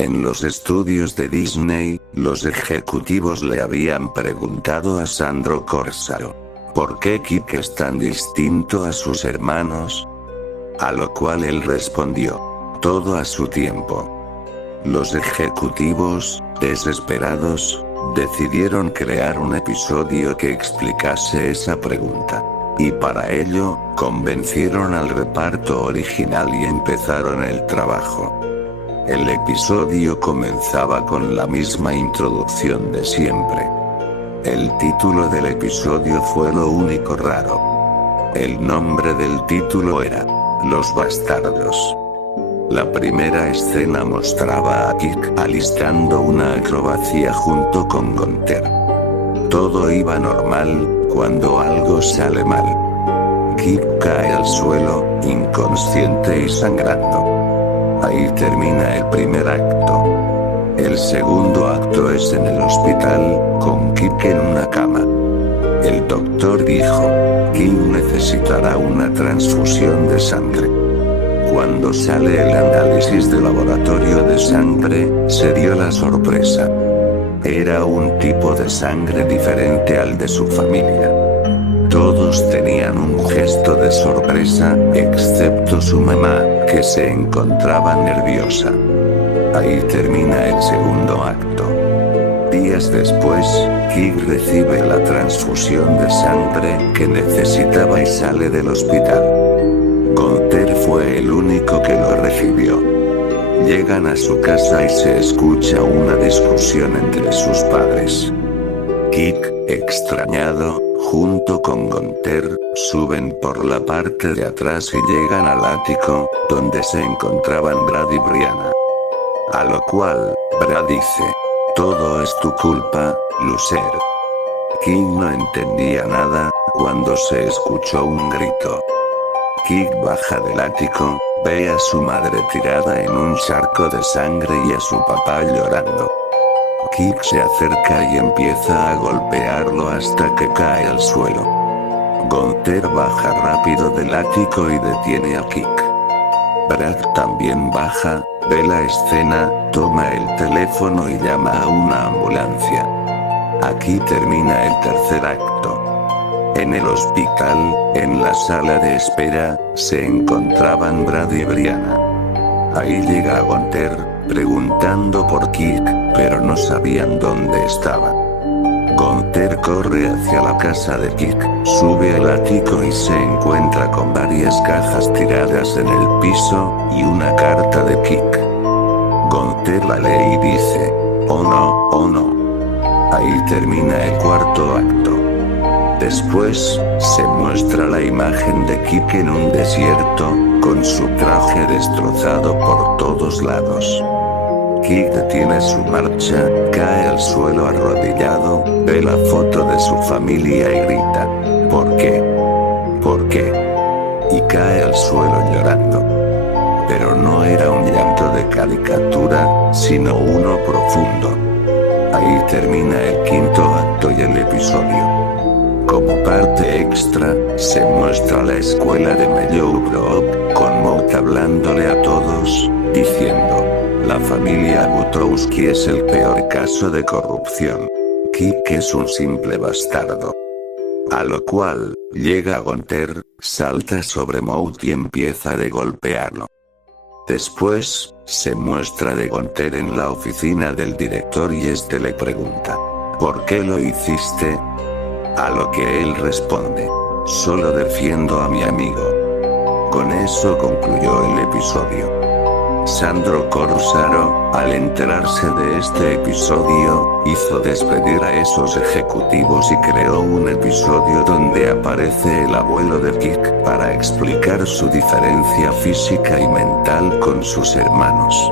En los estudios de Disney, los ejecutivos le habían preguntado a Sandro Corsaro, ¿por qué Kik es tan distinto a sus hermanos? A lo cual él respondió, todo a su tiempo. Los ejecutivos, desesperados, decidieron crear un episodio que explicase esa pregunta. Y para ello, convencieron al reparto original y empezaron el trabajo. El episodio comenzaba con la misma introducción de siempre. El título del episodio fue lo único raro. El nombre del título era Los Bastardos. La primera escena mostraba a Kik alistando una acrobacia junto con Gunther. Todo iba normal, cuando algo sale mal. Kik cae al suelo, inconsciente y sangrando. Ahí termina el primer acto. El segundo acto es en el hospital, con Kik en una cama. El doctor dijo, Kik necesitará una transfusión de sangre. Cuando sale el análisis de laboratorio de sangre, se dio la sorpresa. Era un tipo de sangre diferente al de su familia. Todos tenían un gesto de sorpresa, excepto su mamá, que se encontraba nerviosa. Ahí termina el segundo acto. Días después, Kik recibe la transfusión de sangre que necesitaba y sale del hospital. Gunther fue el único que lo recibió. Llegan a su casa y se escucha una discusión entre sus padres. Kik, extrañado, junto con Gunther, suben por la parte de atrás y llegan al ático, donde se encontraban Brad y Brianna. A lo cual, Brad dice, todo es tu culpa, loser. Kik no entendía nada, cuando se escuchó un grito. Kik baja del ático, ve a su madre tirada en un charco de sangre y a su papá llorando. Kik se acerca y empieza a golpearlo hasta que cae al suelo. Gunther baja rápido del ático y detiene a Kik. Brad también baja, ve la escena, toma el teléfono y llama a una ambulancia. Aquí termina el tercer acto. En el hospital, en la sala de espera, se encontraban Brad y Brianna. Ahí llega Gunther, preguntando por Kik, pero no sabían dónde estaba. Gunther corre hacia la casa de Kik, sube al ático y se encuentra con varias cajas tiradas en el piso, y una carta de Kik. Gunther la lee y dice, oh no, oh no. Ahí termina el cuarto acto. Después, se muestra la imagen de Kik en un desierto, con su traje destrozado por todos lados. Kik detiene su marcha, cae al suelo arrodillado, ve la foto de su familia y grita, ¿por qué? ¿Por qué? Y cae al suelo llorando. Pero no era un llanto de caricatura, sino uno profundo. Ahí termina el quinto acto y el episodio. Como parte extra, se muestra la escuela de Mellowbrook, con Mout hablándole a todos, diciendo, la familia Butowski es el peor caso de corrupción. Kik es un simple bastardo. A lo cual, llega Gunther, salta sobre Mout y empieza a golpearlo. Después, se muestra de Gunther en la oficina del director y este le pregunta, ¿por qué lo hiciste? A lo que él responde, solo defiendo a mi amigo. Con eso concluyó el episodio. Sandro Corsaro, al enterarse de este episodio, hizo despedir a esos ejecutivos y creó un episodio donde aparece el abuelo de Kik para explicar su diferencia física y mental con sus hermanos.